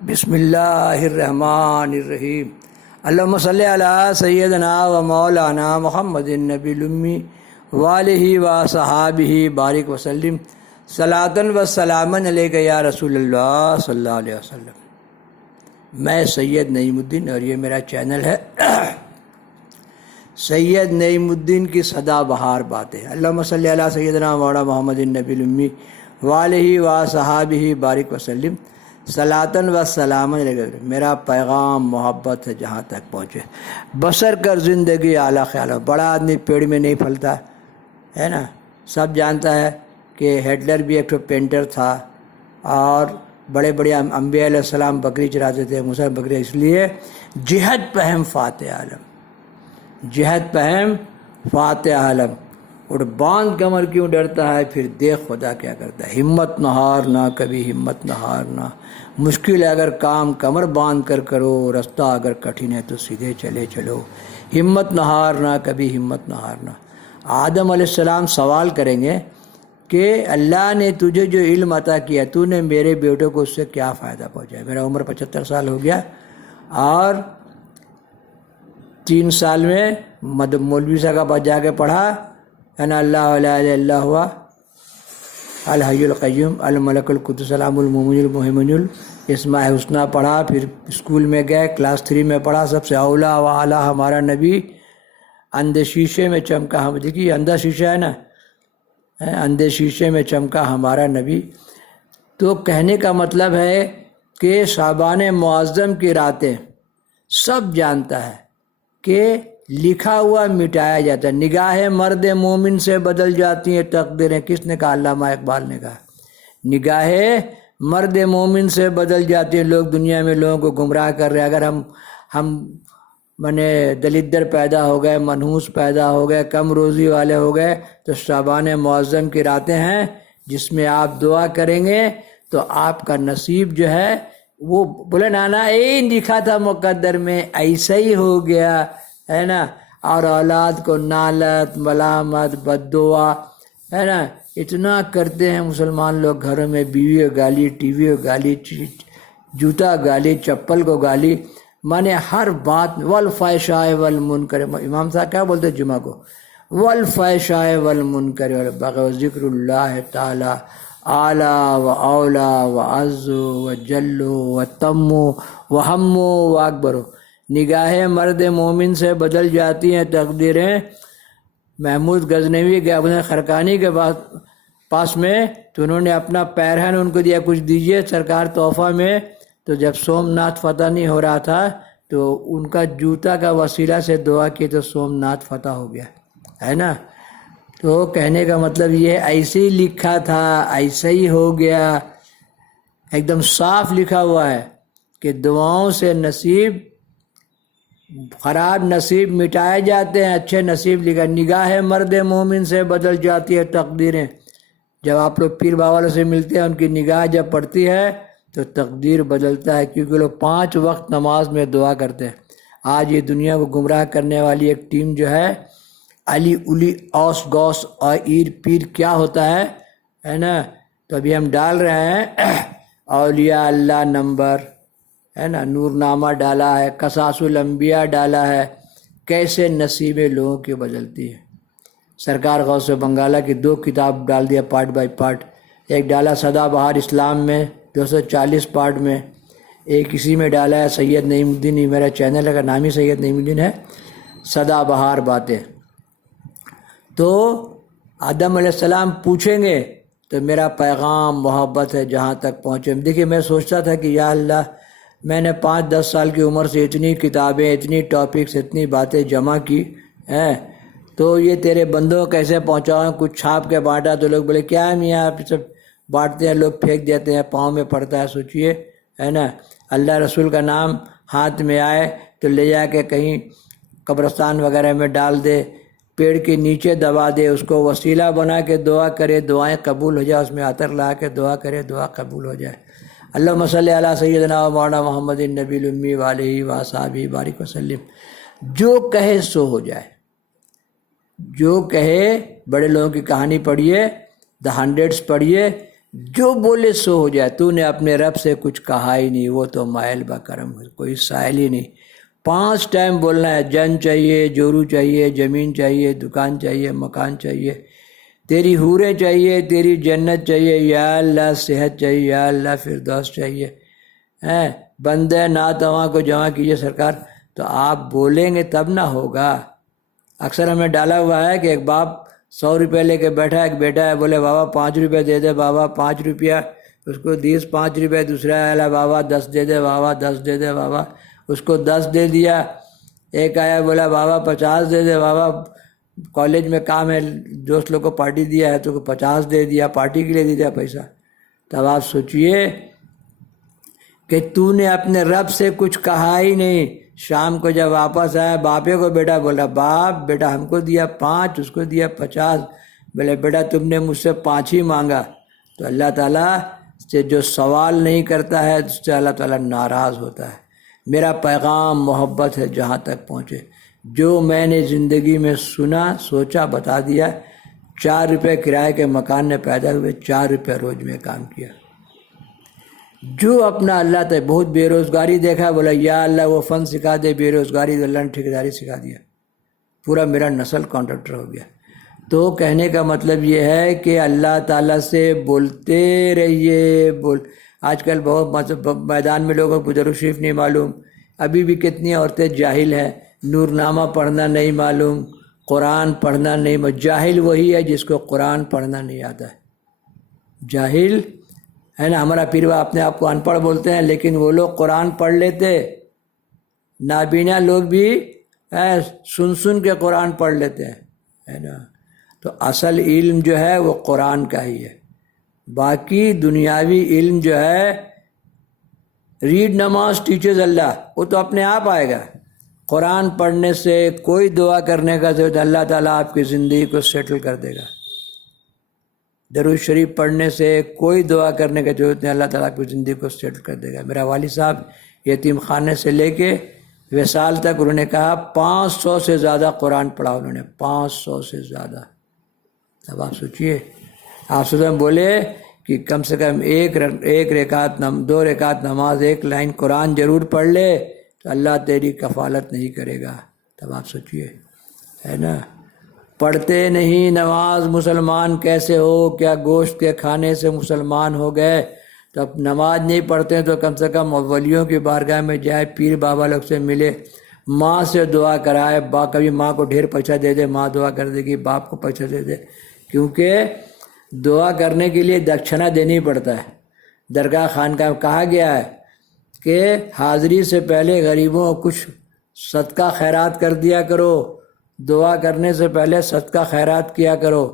بسم اللہ الرحمن الرحیم۔ اللہم صلی علی سیدنا و مولانا محمد النبی الامی وآلہ و صحابہ بارک وسلم صلاۃ و سلام علیک یا رسول اللہ صلی اللہ علیہ وسلم۔ میں سید نعیم الدین اور یہ میرا چینل ہے سید نعیم الدین کی سدا بہار باتیں۔ اللہم صلی علی سیدنا مولانا محمد النبی الامی وآلہ و صحابہ بارک وسلم صلاۃ و سلام علیہ۔ میرا پیغام محبت ہے جہاں تک پہنچے، بسر کر زندگی اعلیٰ خیال ہو۔ بڑا آدمی پیڑ میں نہیں پھلتا ہے نا، سب جانتا ہے کہ ہٹلر بھی ایک پینٹر تھا، اور بڑے بڑے انبیاء علیہ السلام بکری چراتے تھے، موسیٰ بکری۔ اس لیے جہد پہم فاتح عالم، جہد پہم فاتح عالم۔ اور باندھ کمر کیوں ڈرتا ہے، پھر دیکھ خدا کیا کرتا ہے۔ ہمت نہ ہارنا، کبھی ہمت نہ ہارنا، مشکل ہے اگر کام کمر باندھ کر کرو، رستہ اگر کٹھن ہے تو سیدھے چلے چلو۔ ہمت نہ ہارنا، کبھی ہمت نہ ہارنا۔ آدم علیہ السلام سوال کریں گے کہ اللہ نے تجھے جو علم عطا کیا، تو نے میرے بیٹوں کو اس سے کیا فائدہ پہنچایا؟ میرا عمر 75 سال ہو گیا، اور 3 سال میں مولوی صاحب کا پاس جا کے پڑھا ہے نا، اللہ لا الہ الا ہوا الحی القیوم الملک القدس السلام المؤمن المہیمن الاسماء الحسنی پڑھا۔ پھر اسکول میں گئے، کلاس 3 میں پڑھا۔ سب سے اولا و اعلیٰ ہمارا نبی، اندھے شیشے میں چمکا ہم، دیکھیے اندھا شیشہ ہے نا، اندھے شیشے میں چمکا ہمارا نبی۔ تو کہنے کا مطلب ہے کہ شعبان معظم کی راتیں سب جانتا ہے کہ لکھا ہوا مٹایا جاتا ہے۔ نگاہ مرد مومن سے بدل جاتی ہیں تقدیریں۔ کس نے کہا؟ علامہ اقبال نے کہا، نگاہ مرد مومن سے بدل جاتی ہیں۔ لوگ دنیا میں لوگوں کو گمراہ کر رہے ہیں۔ اگر ہم دلدر پیدا ہو گئے، منحوس پیدا ہو گئے، کم روزی والے ہو گئے، تو شعبان معظم کی راتیں ہیں جس میں آپ دعا کریں گے تو آپ کا نصیب جو ہے وہ بولے نانا لکھا تھا مقدر میں، ایسا ہی ہو گیا ہے نا۔ اور اولاد کو نالت، ملامت، بد دعا ہے نا اتنا کرتے ہیں مسلمان لوگ۔ گھروں میں بیوی کو گالی، ٹی وی کو گالی، جوتا گالی، چپل کو گالی، مانے ہر بات۔ والفحشاء والمنکر، امام صاحب کیا بولتے جمعہ کو؟ والفحشاء والمنکر والبغی وذکر اللہ تعالی اعلیٰ و اولا و اعز و جل و تم و ہم و اکبر۔ نگاہ مرد مومن سے بدل جاتی ہیں تقدیریں۔ محمود غزنوی گئے اپنے خرقانی کے پاس میں، تو انہوں نے اپنا پیرہن ان کو دیا، کچھ دیجئے سرکار تحفہ میں۔ تو جب سومناتھ فتح نہیں ہو رہا تھا تو ان کا جوتا کا وسیلہ سے دعا کی تو سومناتھ فتح ہو گیا ہے نا۔ تو کہنے کا مطلب یہ ایسے ہی لکھا تھا، ایسا ہی ہو گیا۔ ایک دم صاف لکھا ہوا ہے کہ دعاؤں سے نصیب، خراب نصیب مٹائے جاتے ہیں، اچھے نصیب لکھا۔ نگاہ مرد مومن سے بدل جاتی ہے تقدیریں۔ جب آپ لوگ پیر بابا والوں سے ملتے ہیں، ان کی نگاہ جب پڑتی ہے تو تقدیر بدلتا ہے، کیونکہ لوگ 5 وقت نماز میں دعا کرتے ہیں۔ آج یہ دنیا کو گمراہ کرنے والی ایک ٹیم جو ہے، علی الی اوس گوس اور ایر پیر کیا ہوتا ہے نا، تو ابھی ہم ڈال رہے ہیں اولیاء اللہ نمبر ہے نا، نور نامہ ڈالا ہے، قصاص الانبیاء ڈالا ہے، کیسے نصیبیں لوگوں کی بدلتی ہے۔ سرکار غوث بنگالہ کی 2 کتاب ڈال دیا پارٹ بائی پارٹ۔ ایک ڈالا سدا بہار اسلام میں 240 پارٹ میں، ایک اسی میں ڈالا ہے سید نعیم الدین، یہ میرا چینل کا نام ہی سید نعیم الدین ہے، سدا بہار باتیں۔ تو آدم علیہ السلام پوچھیں گے تو میرا پیغام محبت ہے جہاں تک پہنچے۔ دیکھیے میں سوچتا تھا کہ یا اللہ، میں نے 5-10 سال کی عمر سے اتنی کتابیں، اتنی ٹاپکس، اتنی باتیں جمع کی ہیں، تو یہ تیرے بندوں کو کیسے پہنچاؤں؟ کچھ چھاپ کے بانٹا تو لوگ بولے کیا ہے میاں آپ سب بانٹتے ہیں، لوگ پھینک دیتے ہیں، پاؤں میں پڑتا ہے۔ سوچئے ہے نا، اللہ رسول کا نام ہاتھ میں آئے تو لے جا کے کہیں قبرستان وغیرہ میں ڈال دے، پیڑ کے نیچے دبا دے، اس کو وسیلہ بنا کے دعا کرے، دعائیں قبول ہو جائے، اس میں عطر لا کے دعا کرے، دعا قبول ہو جائے۔ اللہم صلی علی سیدنا و مولانا محمد النبی الامی وآلہ و صحابہ بارک وسلم۔ جو کہے سو ہو جائے، جو کہے۔ بڑے لوگوں کی کہانی پڑھیے، دا 100s پڑھیے، جو بولے سو ہو جائے. تو نے اپنے رب سے کچھ کہا ہی نہیں, وہ تو مائل بکرم ہے, کوئی سائل ہی نہیں. 5 ٹائم بولنا ہے, جن چاہیے, جورو چاہیے, زمین چاہیے, دکان چاہیے, مکان چاہیے, تیری حوریں چاہیے, تیری جنت چاہیے, یا اللہ صحت چاہیے, یا اللہ فردوس چاہیے. بندے ناتواں کو جمع کیجیے سرکار. تو آپ بولیں گے تب نہ ہوگا. اکثر ہمیں ڈالا ہوا ہے کہ ایک باپ 100 روپے لے کے بیٹھا, ایک بیٹا ہے, بولے بابا 5 روپے دے دے, بابا 5 روپیہ, اس کو 5 روپے, دوسرا ہے بابا 10 دے دے, بابا 10 دے دے, بابا اس کو 10 دے دیا. ایک آیا بولا بابا 50 دے دے, بابا کالج میں کام ہے, دوست لوگ کو پارٹی دیا ہے تو 50 دے دیا, پارٹی کے لیے دے دیا پیسہ. تب آپ سوچئے کہ تو نے اپنے رب سے کچھ کہا ہی نہیں. شام کو جب واپس آیا, باپے کو بیٹا بولا, باپ بیٹا ہم کو دیا 5, اس کو دیا 50. بولے بیٹا تم نے مجھ سے 5 ہی مانگا. تو اللہ تعالیٰ سے جو سوال نہیں کرتا ہے اس سے اللہ تعالیٰ ناراض ہوتا ہے. میرا پیغام محبت ہے جہاں تک پہنچے. جو میں نے زندگی میں سنا, سوچا, بتا دیا. 4 روپے کرائے کے مکان میں پیدا ہوئے, 4 روپے روز میں کام کیا. جو اپنا اللہ تھا, بہت بے روزگاری دیکھا, بولا یا اللہ وہ فن سکھا دے, بے روزگاری, اللہ نے ٹھیکیداری سکھا دیا, پورا میرا نسل کانٹریکٹر ہو گیا. تو کہنے کا مطلب یہ ہے کہ اللہ تعالیٰ سے بولتے رہیے. آج کل بہت میدان میں لوگوں کو درود شریف نہیں معلوم, ابھی بھی کتنی عورتیں جاہل ہیں, نور نامہ پڑھنا نہیں معلوم, قرآن پڑھنا نہیں. جاہل وہی ہے جس کو قرآن پڑھنا نہیں آتا ہے, جاہل ہے نا. ہمارا پیر اپنے آپ کو ان پڑھ بولتے ہیں, لیکن وہ لوگ قرآن پڑھ لیتے. نابینا لوگ بھی سن کے قرآن پڑھ لیتے ہیں, ہے نا. تو اصل علم جو ہے وہ قرآن کا ہی ہے. باقی دنیاوی علم جو ہے, ریڈ نماز ٹیچرز اللہ, وہ تو اپنے آپ آئے گا. قرآن پڑھنے سے, کوئی دعا کرنے کا ضرورت, اللہ تعالیٰ آپ کی زندگی کو سیٹل کر دے گا. درود شریف پڑھنے سے, کوئی دعا کرنے کا ضرورت نہیں, اللہ تعالیٰ کی زندگی کو سیٹل کر دے گا. میرا والد صاحب یتیم خانے سے لے کے وصال تک انہوں نے کہا 500 سے زیادہ قرآن پڑھا انہوں نے, 500 سے زیادہ. اب آپ سوچئے, آپ سے بولے کہ کم سے کم ایک رکعت 2 رکعت نماز, 1 لائن قرآن ضرور پڑھ لے, تو اللہ تیری کفالت نہیں کرے گا. تب آپ سوچئے, ہے نا. پڑھتے نہیں نماز مسلمان کیسے ہو, کیا گوشت کے کھانے سے مسلمان ہو گئے؟ تو اب نماز نہیں پڑھتے تو کم سے کم ولیوں کی بارگاہ میں جائے, پیر بابا لوگ سے ملے, ماں سے دعا کرائے. کبھی ماں کو ڈھیر پیسہ دے دے, ماں دعا کر دے گی, باپ کو پیسہ دے دے, کیونکہ دعا کرنے کے لیے دکشنا دینی پڑتا ہے. درگاہ خانقاہ کہا گیا ہے کہ حاضری سے پہلے غریبوں کو کچھ صدقہ خیرات کر دیا کرو, دعا کرنے سے پہلے صدقہ خیرات کیا کرو.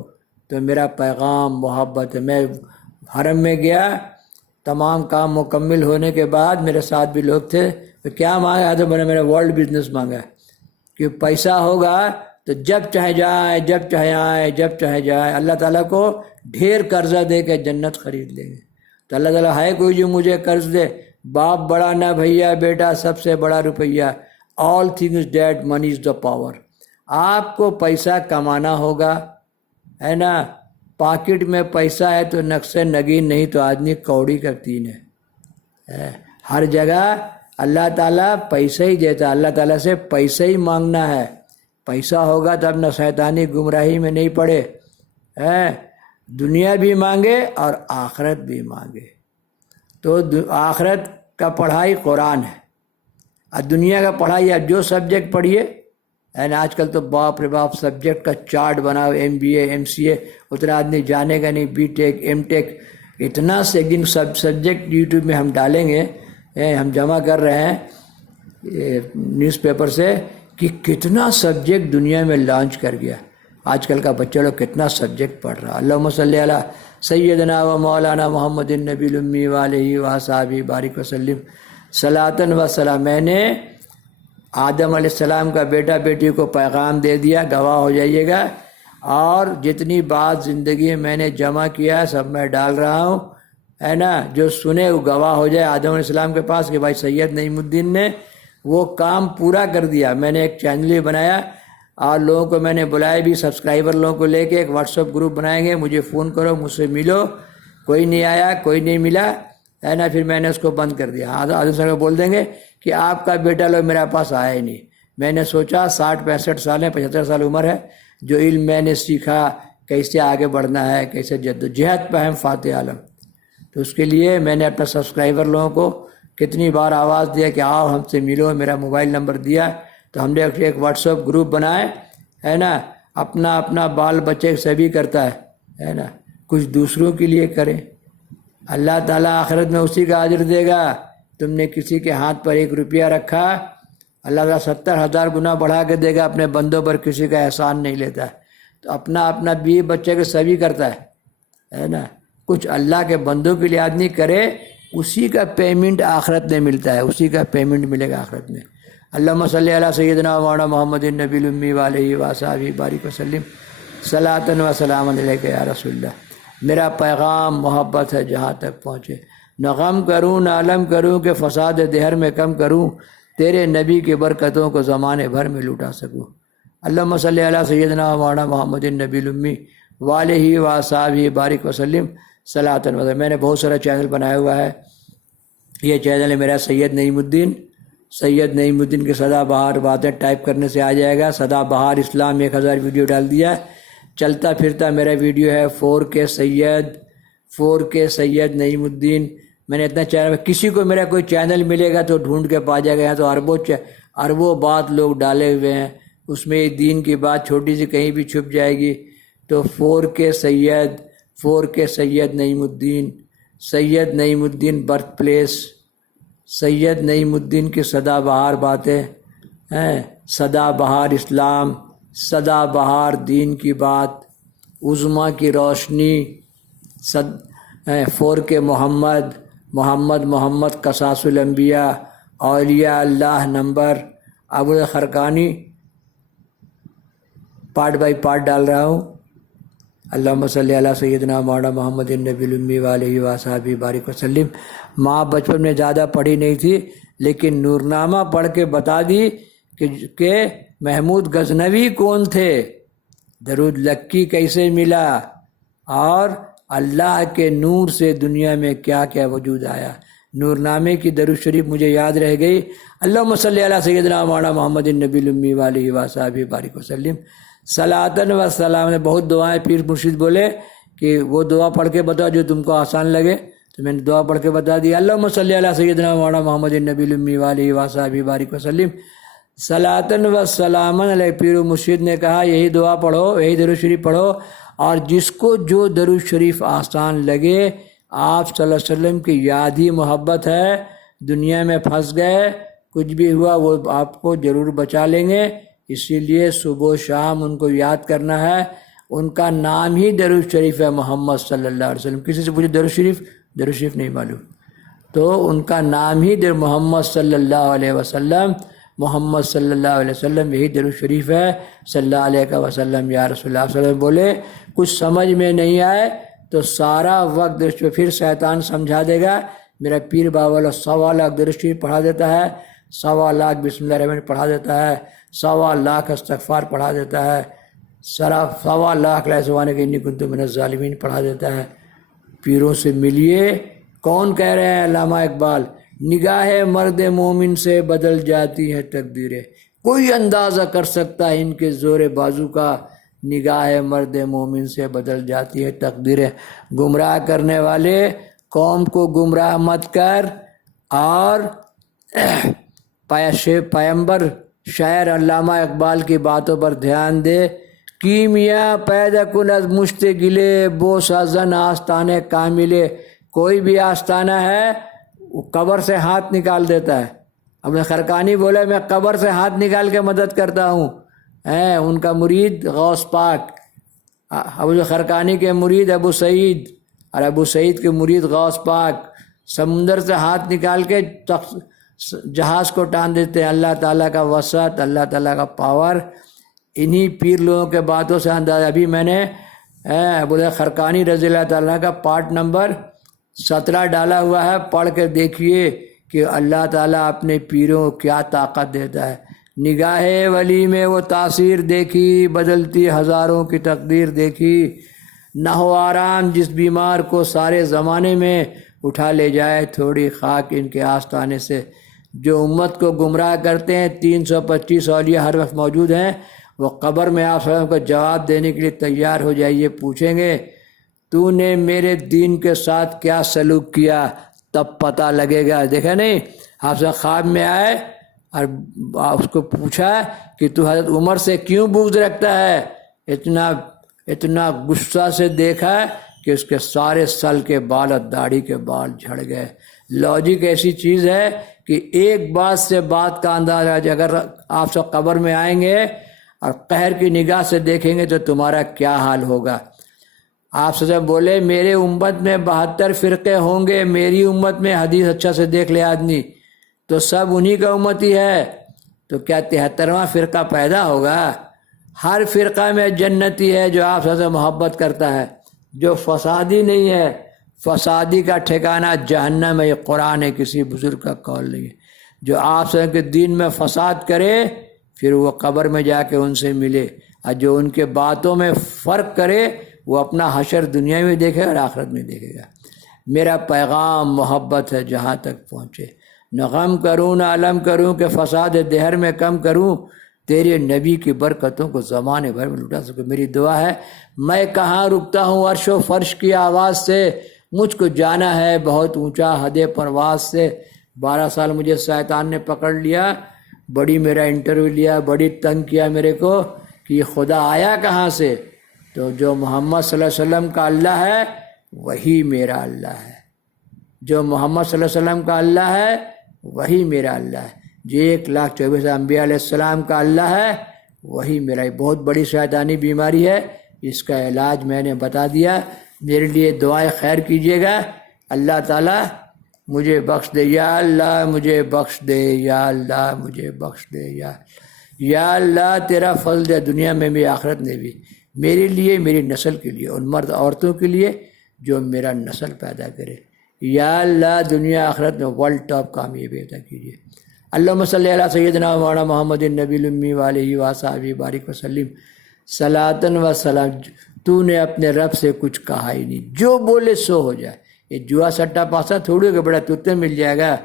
تو میرا پیغام محبت ہے. میں حرم میں گیا, تمام کام مکمل ہونے کے بعد میرے ساتھ بھی لوگ تھے, تو کیا مانگا تو میں نے میرا ورلڈ بزنس مانگا کہ پیسہ ہوگا تو جب چاہے جائے, جب چاہے آئے, جب چاہے جائے. اللہ تعالیٰ کو ڈھیر قرضہ دے کے جنت خرید لیں گے. تو اللہ تعالیٰ ہے کوئی جو مجھے قرض دے؟ باپ بڑا نہ بھیا بیٹا, سب سے بڑا روپیہ. All things that, money is the power. آپ کو پیسہ کمانا ہوگا, ہے نا. پاکٹ میں پیسہ ہے تو نقص نگین, نہیں تو آدمی کوڑی کا تین ہے. ہر جگہ اللہ تعالیٰ پیسہ ہی دیتا. اللہ تعالیٰ سے پیسہ ہی مانگنا ہے. پیسہ ہوگا تب نہ شیطانی گمراہی میں نہیں پڑے. دنیا بھی مانگے اور آخرت بھی مانگے. تو آخرت کا پڑھائی قرآن ہے, اور دنیا کا پڑھائی آپ جو سبجیکٹ پڑھیے. آج کل تو باپ رے باپ سبجیکٹ کا چارٹ بناؤ, MBA MCA, اتنا آدمی جانے گا نہیں. BTech MTech, اتنا سیکنڈ سبجیکٹ یوٹیوب میں ہم ڈالیں گے. ہم جمع کر رہے ہیں نیوز پیپر سے کہ کتنا سبجیکٹ دنیا میں لانچ کر گیا. آج کل کا بچہ لوگ کتنا سبجیکٹ پڑھ رہا. اللہم صلی علی سیدنا و مولانا محمد النبی الامی وآلہ وصحبہ بارک وسلم صلاۃ و سلام. میں نے آدم علیہ السلام کا بیٹا بیٹی کو پیغام دے دیا, گواہ ہو جائیے گا. اور جتنی بات زندگی میں میں نے جمع کیا سب میں ڈال رہا ہوں, ہے نا. جو سنے وہ گواہ ہو جائے آدم علیہ السلام کے پاس کہ بھائی سید نعیم الدین نے وہ کام پورا کر دیا. میں نے ایک چینل بھی بنایا اور لوگوں کو میں نے بلایا بھی, سبسکرائبر لوگوں کو لے کے ایک WhatsApp گروپ بنائیں گے. مجھے فون کرو, مجھ سے ملو, کوئی نہیں آیا، کوئی نہیں ملا، ہے نا، پھر میں نے اس کو بند کر دیا۔ حضرت صاحب بول دیں گے کہ آپ کا بیٹا لوگ میرے پاس آیا ہی نہیں۔ میں نے سوچا 60-65 سال ہیں، 75 سال عمر ہے، جو علم میں نے سیکھا کیسے آگے بڑھنا ہے، کیسے جدوجہد پہ ہم فاتح عالم، تو اس کے لیے میں نے اپنا سبسکرائبر لوگوں کو کتنی بار آواز دیا کہ آؤ ہم سے ملو، میرا موبائل نمبر دیا، تو ہم نے ایک واٹس ایپ گروپ بنائے، ہے نا، اپنا اپنا بال بچے سے بھی کرتا ہے نا، کچھ دوسروں کے لیے کریں، اللہ تعالیٰ آخرت میں اسی کا اجر دے گا۔ تم نے کسی کے ہاتھ پر 1 روپیہ رکھا، اللہ تعالیٰ 70,000 گنا بڑھا کے دے گا، اپنے بندوں پر کسی کا احسان نہیں لیتا ہے۔ تو اپنا اپنا بیوی بچے کے سبھی کرتا ہے نا، کچھ اللہ کے بندوں کے لیے آدمی کرے، اسی کا پیمنٹ آخرت میں ملتا ہے، اسی کا پیمنٹ ملے گا آخرت میں۔ اللہم صلی علی سیدنا مولانا محمد النبی الامی وآلہ وصحبہ بارک وسلم صلاۃ و سلام علیک یا رسول اللہ۔ میرا پیغام محبت ہے جہاں تک پہنچے، نہ غم کروں نہ علم کروں کہ فساد دہر میں کم کروں، تیرے نبی کی برکتوں کو زمانے بھر میں لوٹا سکوں۔ اللہم صلی علی سیدنا مولانا محمد النبی الامی وآلہ وصحبہ بارک وسلم صلاۃ و سلام۔ میں نے بہت سارا چینل بنایا ہوا ہے، یہ چینل ہے میرا سید نعیم الدین کے سدا بہار باتیں ٹائپ کرنے سے آ جائے گا، سدا بہار اسلام 1000 ویڈیو ڈال دیا۔ چلتا پھرتا میرا ویڈیو ہے 4K سید نعیم الدین۔ میں نے اتنا چینل، کسی کو میرا کوئی چینل ملے گا تو ڈھونڈ کے پا جائے گا، یہاں تو اربوں بات لوگ ڈالے ہوئے ہیں، اس میں دین کی بات چھوٹی سی کہیں بھی چھپ جائے گی، تو 4K سید نعیم الدین برتھ پلیس، سید نعیم الدین کی سدا بہار باتیں ہیں، سدا بہار اسلام، سدا بہار دین کی بات، عظما کی روشنی، 4K محمد قصاص الانبیاء، اولیاء اللہ نمبر، ابو خرقانی، پارٹ بائی پارٹ ڈال رہا ہوں۔ اللہم صلی علی سیدنا مولانا محمد النبی الامی وآلہ وصحبہ بارک وسلم۔ ماں بچپن میں زیادہ پڑھی نہیں تھی، لیکن نورنامہ پڑھ کے بتا دی کہ محمود غزنوی کون تھے، درود لکی کیسے ملا، اور اللہ کے نور سے دنیا میں کیا کیا وجود آیا۔ نورنامے کی درود شریف مجھے یاد رہ گئی، اللہم صلی علی سیدنا مولانا محمد النبی الامی وآلہ وصحبہ بارک وسلم صلاۃ و سلام۔ نے بہت دعائیں پیر مرشد بولے کہ وہ دعا پڑھ کے بتاؤ جو تم کو آسان لگے، تو میں نے دعا پڑھ کے بتا دی، اللہم صلی علی سیدنا مولانا محمد النبی الامی وآلہ وصحبہ بارک وسلم صلاۃ و سلام علیہ۔ پیر مرشد نے کہا یہی دعا پڑھو، یہی درود شریف پڑھو، اور جس کو جو درود شریف آسان لگے، آپ صلی اللہ علیہ وسلم کی یاد ہی محبت ہے، دنیا میں پھنس گئے، کچھ بھی ہوا وہ آپ کو ضرور بچا لیں گے، اسی لیے صبح و شام ان کو یاد کرنا ہے، ان کا نام ہی درود شریف ہے، محمد صلی اللہ علیہ وسلم۔ کسی سے پوچھے درود شریف نہیں معلوم، تو ان کا نام ہی محمد صلی اللہ علیہ وسلم، محمد صلی اللہ علیہ وسلم، یہی درود شریف ہے، صلی اللہ علیہ وسلم یا رسول اللہ صلی اللہ علیہ وسلم۔ بولے کچھ سمجھ میں نہیں آئے تو سارا وقت درود شریف، پھر شیطان سمجھا دے گا۔ میرا پیر بابا 100 لاکھ درود شریف پڑھا دیتا ہے، 100 لاکھ بسم اللہ الرحمن پڑھا دیتا ہے، 100 لاکھ استغفار پڑھا دیتا ہے، 100 لاکھ لا سبحانک انی کنت من الظالمین پڑھا دیتا ہے۔ پیروں سے ملیے، کون کہہ رہے ہیں؟ علامہ اقبال، نگاہ مرد مومن سے بدل جاتی ہے تقدیریں، کوئی اندازہ کر سکتا ہے ان کے زور بازو کا، نگاہ مرد مومن سے بدل جاتی ہے تقدیریں۔ گمراہ کرنے والے قوم کو گمراہ مت کر، اور پیمبر شاعر علامہ اقبال کی باتوں پر دھیان دے۔ کیمیا پیدا کن از مشت گلے، بوس ازن آستانے کاملے۔ کوئی بھی آستانہ ہے وہ قبر سے ہاتھ نکال دیتا ہے۔ ابو خرقانی بولے میں قبر سے ہاتھ نکال کے مدد کرتا ہوں، ان کا مرید غوث پاک، ابو خرقانی کے مرید ابو سعید، اور ابو سعید کے مرید غوث پاک، سمندر سے ہاتھ نکال کے جہاز کو ٹان دیتے ہیں۔ اللہ تعالیٰ کا وسعت، اللہ تعالیٰ کا پاور، انہی پیر لوگوں کے باتوں سے اندازہ۔ ابھی میں نے ابو خرقانی رضی اللہ تعالیٰ کا پارٹ نمبر 17 ڈالا ہوا ہے، پڑھ کے دیکھیے کہ اللہ تعالیٰ اپنے پیروں کو کیا طاقت دیتا ہے۔ نگاہ ولی میں وہ تاثیر دیکھی، بدلتی ہزاروں کی تقدیر دیکھی، نہ ہو آرام جس بیمار کو سارے زمانے میں اٹھا لے جائے تھوڑی خاک ان کے آستانے سے۔ جو امت کو گمراہ کرتے ہیں 325 اولیاء ہر وقت موجود ہیں، وہ قبر میں آپ صلی اللہ علیہ وسلم کو جواب دینے کے لیے تیار ہو جائیے، پوچھیں گے تو نے میرے دین کے ساتھ کیا سلوک کیا، تب پتہ لگے گا۔ دیکھا نہیں، آپ سے خواب میں آئے اور اس کو پوچھا کہ تو حضرت عمر سے کیوں بغض رکھتا ہے، اتنا غصہ سے دیکھا کہ اس کے سارے سل کے بال اور داڑھی کے بال جھڑ گئے۔ لاجک ایسی چیز ہے کہ ایک بات سے بات کا اندازہ، اگر آپ سب قبر میں آئیں گے اور قہر کی نگاہ سے دیکھیں گے تو تمہارا کیا حال ہوگا۔ آپ سے بولے میرے امت میں 72 فرقے ہوں گے، میری امت میں حدیث اچھا سے دیکھ لے آدمی تو سب انہی کا امتی ہے، تو کیا 73واں فرقہ پیدا ہوگا؟ ہر فرقہ میں جنتی ہے جو آپ سے محبت کرتا ہے، جو فسادی نہیں ہے۔ فسادی کا ٹھکانہ جہنم ہے، یہ قرآن ہے، کسی بزرگ کا قول نہیں ہے۔ جو آپ سے کے دین میں فساد کرے پھر وہ قبر میں جا کے ان سے ملے، اور جو ان کے باتوں میں فرق کرے وہ اپنا حشر دنیا میں دیکھے اور آخرت میں دیکھے گا۔ میرا پیغام محبت ہے جہاں تک پہنچے، نہ غم کروں نہ علم کروں کہ فساد دہر میں کم کروں، تیرے نبی کی برکتوں کو زمانے بھر میں لٹا سکوں۔ میری دعا ہے میں کہاں رکتا ہوں عرش و فرش کی آواز سے، مجھ کو جانا ہے بہت اونچا حد پرواز سے۔ 12 سال مجھے شیطان نے پکڑ لیا، بڑی میرا انٹرویو لیا، بڑی تنگ کیا میرے کو کہ یہ خدا آیا کہاں سے، تو جو محمد صلی اللہ علیہ وسلم کا اللہ ہے وہی میرا اللہ ہے، جو محمد صلی اللہ علیہ وسلم کا اللہ ہے وہی میرا اللہ ہے، جو 1,24,000 انبیاء علیہ السلام کا اللہ ہے وہی میرا۔ بہت بڑی شیطانی بیماری ہے، اس کا علاج میں نے بتا دیا۔ میرے لیے دعائیں خیر کیجیے گا، اللہ تعالیٰ مجھے بخش دے، یا اللہ مجھے بخش دے، یا اللہ مجھے بخش دے، یا اللہ تیرا فضل ہے دنیا میں بھی آخرت میں بھی، میرے لیے، میری نسل کے لیے، ان مرد عورتوں کے لیے جو میرا نسل پیدا کرے، یا اللہ دنیا آخرت میں ورلڈ ٹاپ کامیابی عطا کیجیے۔ اللہم صلی علی سیدنا مولانا محمد النبی الامی وآلہ وصحبہ بارک وسلم صلاۃ و سلام۔ تو نے اپنے رب سے کچھ کہا ہی نہیں، جو بولے سو ہو جائے۔ یہ جوا سٹا پاسا تھوڑی کہ بڑا تتے مل جائے گا،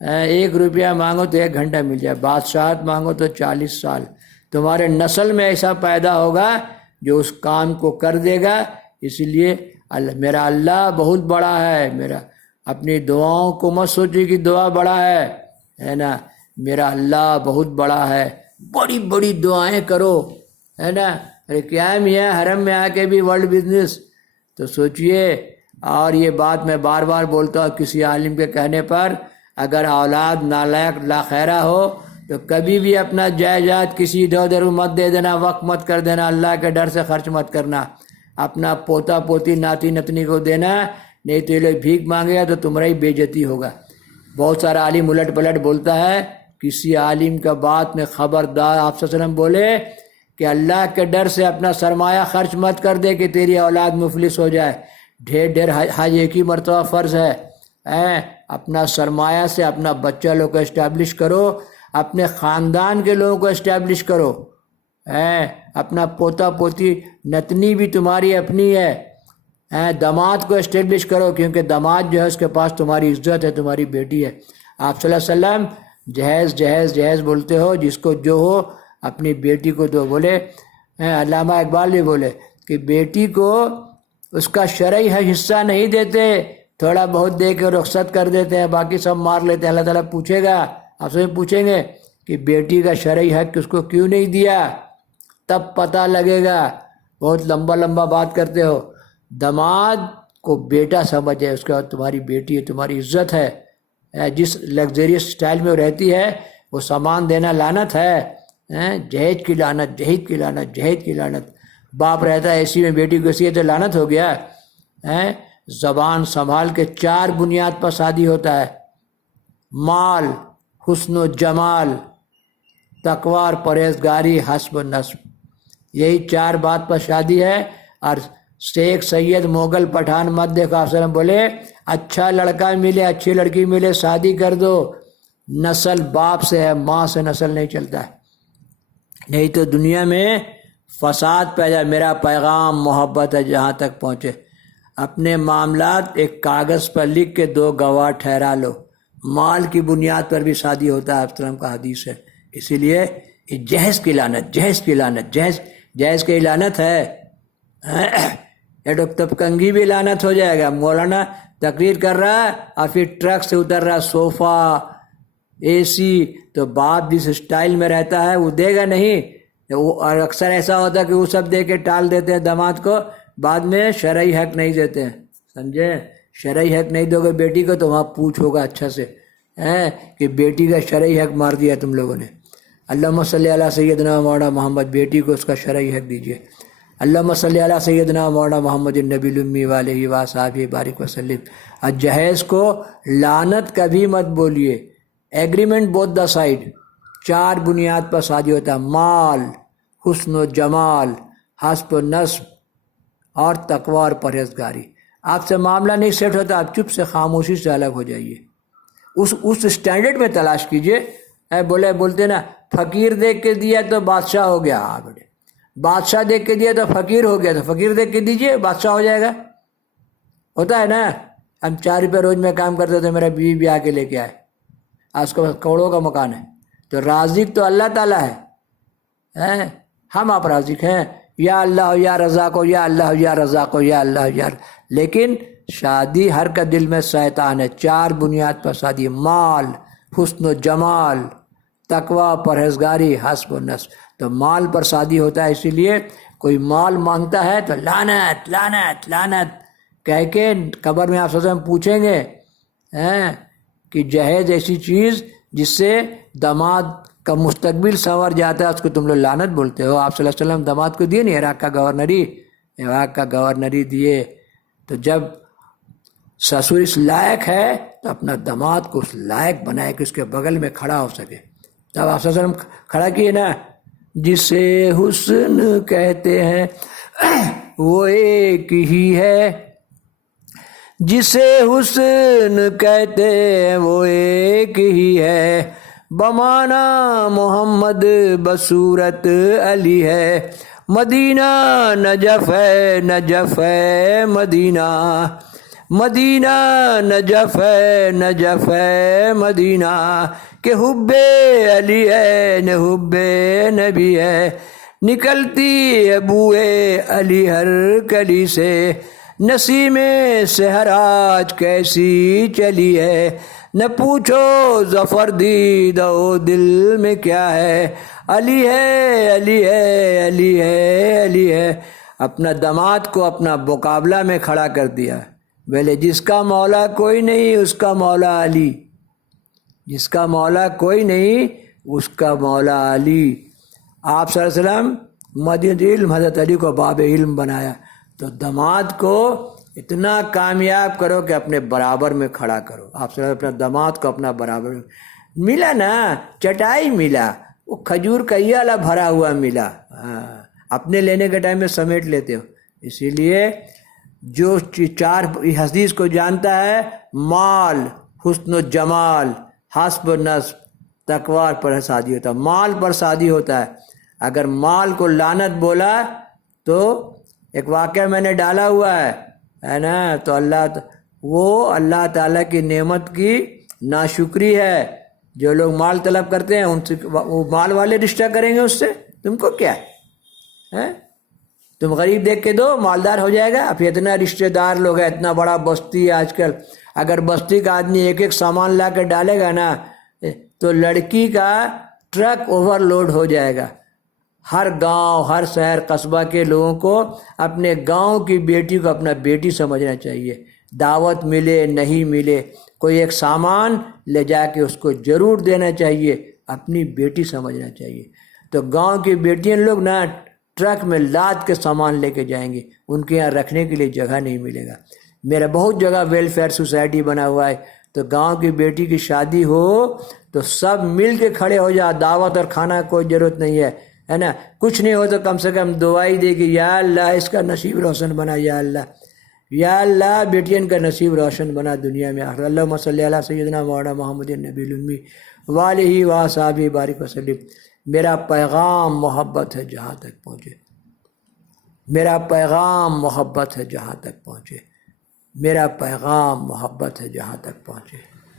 1 روپیہ مانگو تو 1 گھنٹہ مل جائے، بادشاہت مانگو تو 40 سال۔ تمہارے نسل میں ایسا پیدا ہوگا جو اس کام کو کر دے گا۔ اس لیے میرا اللہ بہت بڑا ہے، میرا اپنی دعاؤں کو مت سوچی کہ دعا بڑا ہے نا، میرا اللہ بہت بڑا ہے، بڑی بڑی دعائیں کرو، ہے نا۔ ارے کیا میاں حرم میں آ کے بھی ورلڈ بزنس، تو سوچئے۔ اور یہ بات میں بار بار بولتا ہوں، کسی عالم کے کہنے پر اگر اولاد نالائق لا خیرہ ہو تو کبھی بھی اپنا جائیداد کسی ادھر مت دے دینا، وقت مت کر دینا، اللہ کے ڈر سے خرچ مت کرنا، اپنا پوتا پوتی ناتی نتنی کو دینا، نہیں تو یہ لوگ بھیک مانگے گا تو تمہارا ہی بے عزتی ہوگا۔ بہت سارا عالم الٹ پلٹ بولتا ہے، کسی عالم کا بات میں خبردار، آپ صلی اللہ علیہ وسلم بولے کہ اللہ کے ڈر سے اپنا سرمایہ خرچ مت کر دے کہ تیری اولاد مفلس ہو جائے۔ ڈھیر حج ایک ہی مرتبہ فرض ہے، اپنا سرمایہ سے اپنا بچہ لوگ کو اسٹیبلش کرو، اپنے خاندان کے لوگوں کو اسٹیبلش کرو، اپنا پوتا پوتی نتنی بھی تمہاری اپنی ہے، داماد کو اسٹیبلش کرو، کیونکہ داماد جو ہے اس کے پاس تمہاری عزت ہے، تمہاری بیٹی ہے۔ آپ صلی اللہ علیہ وسلم جہیز جہیز جہیز بولتے ہو، جس کو جو ہو اپنی بیٹی کو دو۔ بولے علامہ اقبال بھی بولے کہ بیٹی کو اس کا شرعی حصہ نہیں دیتے، تھوڑا بہت دے کے رخصت کر دیتے ہیں، باقی سب مار لیتے ہیں۔ اللہ تعالیٰ پوچھے گا، آپ سے پوچھیں گے کہ بیٹی کا شرعی حق اس کو کیوں نہیں دیا، تب پتہ لگے گا۔ بہت لمبا لمبا بات کرتے ہو، داماد کو بیٹا سمجھے، اس کے بعد تمہاری بیٹی ہے، تمہاری عزت ہے۔ جس لگزریس سٹائل میں وہ رہتی ہے وہ سامان دینا لعنت ہے، جہیز کی لعنت، جہیز کی لعنت، جہیز کی لعنت۔ باپ رہتا ہے اسی میں بیٹی کو اسی تو لعنت ہو گیا۔ زبان سنبھال کے 4 بنیاد پر شادی ہوتا ہے، مال، حسن و جمال، تقوی اور پرہیزگاری، حسب و نسب، یہی 4 بات پر شادی ہے۔ اور شیخ سید مغل پٹھان مت دیکھو، آپ وسلم بولے اچھا لڑکا ملے، اچھی لڑکی ملے، شادی کر دو۔ نسل باپ سے ہے، ماں سے نسل نہیں چلتا ہے۔ نہیں تو دنیا میں فساد پیدا، میرا پیغام محبت ہے جہاں تک پہنچے. اپنے معاملات ایک کاغذ پر لکھ کے 2 گواہ ٹھہرا لو. مال کی بنیاد پر بھی شادی ہوتا ہے، آپ کا حدیث ہے. اسی لیے یہ جہیز کی لعنت، جہیز کی لعنت، جہیز کی لعنت ہے. یہ ڈاکٹر کنگھی بھی لعنت ہو جائے گا. مولانا تقریر کر رہا ہے اور پھر ٹرک سے اتر رہا صوفہ اے سی، تو باپ جس اسٹائل میں رہتا ہے وہ دے گا نہیں. اور اکثر ایسا ہوتا ہے کہ وہ سب دے کے ٹال دیتے ہیں داماد کو، بعد میں شرعی حق نہیں دیتے ہیں. سمجھے؟ شرعی حق نہیں دو گے بیٹی کو تو وہاں پوچھ ہوگا اچھا سے کہ بیٹی کا شرعی حق مار دیا تم لوگوں نے. اللہم صلی علی سیدنا مولانا محمد، بیٹی کو اس کا شرعی حق دیجیے. اللہم صلی علی سیدنا مولانا محمد النبی الامی وآلہ وصحبہ بارک وسلم. اور جہیز کو لعنت کبھی مت بولیے. Agreement both the side. 4 بنیاد پر شادی ہوتا ہے: مال، حسن و جمال، حسب و نسب اور تقوی اور پرہیزگاری. آپ سے معاملہ نہیں سیٹ ہوتا، آپ چپ سے خاموشی سے الگ ہو جائیے. اس اسٹینڈرڈ میں تلاش کیجئے. بولتے نا فقیر دیکھ کے دیا تو بادشاہ ہو گیا. بڑے بادشاہ دیکھ کے دیا تو فقیر ہو گیا. تو فقیر دیکھ کے دیجئے، بادشاہ ہو جائے گا. ہوتا ہے نا. ہم 4 روپے روز میں کام کرتے تھے، میرا بیوی بھی آ کے لے کے آئے. آج کے پاس کروڑوں کا مکان ہے. تو رازق تو اللہ تعالیٰ ہے. ہم آپ رازق ہیں. یا اللہ یا رزاق ہو، یا اللہ یا رزاق ہو، یا اللہ یا. لیکن شادی ہر کا دل میں شیطان ہے. 4 بنیاد پر شادی: مال، حسن و جمال، تقوی، پرہیزگاری، حسب و نسب. تو مال پر شادی ہوتا ہے. اسی لیے کوئی مال مانگتا ہے تو لعنت لعنت لعنت کہہ کے قبر میں آپ سے پوچھیں گے کہ جہیز ایسی چیز جس سے داماد کا مستقبل سنور جاتا ہے، اس کو تم لوگ لعنت بولتے ہو. آپ صلی اللہ علیہ وسلم داماد کو دیے نہیں، عراق کا گورنری دیے. تو جب سسر اس لائق ہے تو اپنا داماد کو اس لائق بنائے کہ اس کے بغل میں کھڑا ہو سکے. تب آپ صلی اللہ علیہ وسلم کھڑا کیے نا: جسے حسن کہتے ہیں وہ ایک ہی ہے، جسے حسن کہتے ہیں وہ ایک ہی ہے، بمانا محمد بصورت علی ہے، مدینہ نجف ہے، نجف ہے مدینہ، مدینہ نجف ہے، نجف ہے مدینہ، کہ حب علی ہے نہ حب نبی ہے، نکلتی ہے بوئے علی ہر کلی سے، نسیم سحر آج کیسی چلی ہے، نہ پوچھو ظفر دید و دل میں کیا ہے، علی ہے علی ہے علی ہے علی ہے. اپنا داماد کو اپنا مقابلہ میں کھڑا کر دیا. بولے جس کا مولا کوئی نہیں اس کا مولا علی، جس کا مولا کوئی نہیں اس کا مولا علی. آپ صلی اللہ علیہ وسلم مدینہ علم، حضرت علی کو باب علم بنایا. تو داماد کو اتنا کامیاب کرو کہ اپنے برابر میں کھڑا کرو. آپ صلی اللہ علیہ وسلم اپنا داماد کو اپنا برابر میں ملا نا. چٹائی ملا، وہ کھجور کا یہ والا بھرا ہوا ملا. اپنے لینے کے ٹائم میں سمیٹ لیتے ہو. اسی لیے جو 4 حدیث کو جانتا ہے: مال، حسن و جمال، حسب و نسب، تقوی پر شادی ہوتا ہے. مال پر شادی ہوتا ہے. اگر مال کو لعنت بولا تو ایک واقعہ میں نے ڈالا ہوا ہے نا، تو اللہ تعالیٰ کی نعمت کی ناشکری ہے. جو لوگ مال طلب کرتے ہیں ان سے وہ مال والے رشتہ کریں گے اس سے. تم کو کیا ہے؟ تم غریب دیکھ کے دو، مالدار ہو جائے گا. اب اتنا رشتہ دار لوگ ہیں، اتنا بڑا بستی ہے آج کل. اگر بستی کا آدمی ایک سامان لا کر ڈالے گا نا تو لڑکی کا ٹرک اوور لوڈ ہو جائے گا. ہر گاؤں، ہر شہر، قصبہ کے لوگوں کو اپنے گاؤں کی بیٹی کو اپنا بیٹی سمجھنا چاہیے. دعوت ملے نہیں ملے، کوئی ایک سامان لے جا کے اس کو ضرور دینا چاہیے، اپنی بیٹی سمجھنا چاہیے. تو گاؤں کی بیٹیاں لوگ نا ٹرک میں لاد کے سامان لے کے جائیں گے، ان کے یہاں رکھنے کے لیے جگہ نہیں ملے گا. میرا بہت جگہ ویلفیئر سوسائٹی بنا ہوا ہے. تو گاؤں کی بیٹی کی شادی ہو تو سب مل کے کھڑے ہو جا. دعوت اور کھانا کوئی ضرورت نہیں ہے نا. کچھ نہیں ہو تو کم سے کم دعائی دے گی: یا اللہ اس کا نصیب روشن بنا، یا اللہ یا اللہ بیٹین کا نصیب روشن بنا دنیا میں. اللہم صلی علی سیدنا مولانا محمد النبی الامی وآلہ وصحبہ بارک وسلم. میرا پیغام محبت ہے جہاں تک پہنچے. میرا پیغام محبت ہے جہاں تک پہنچے، میرا پیغام محبت ہے جہاں تک پہنچے۔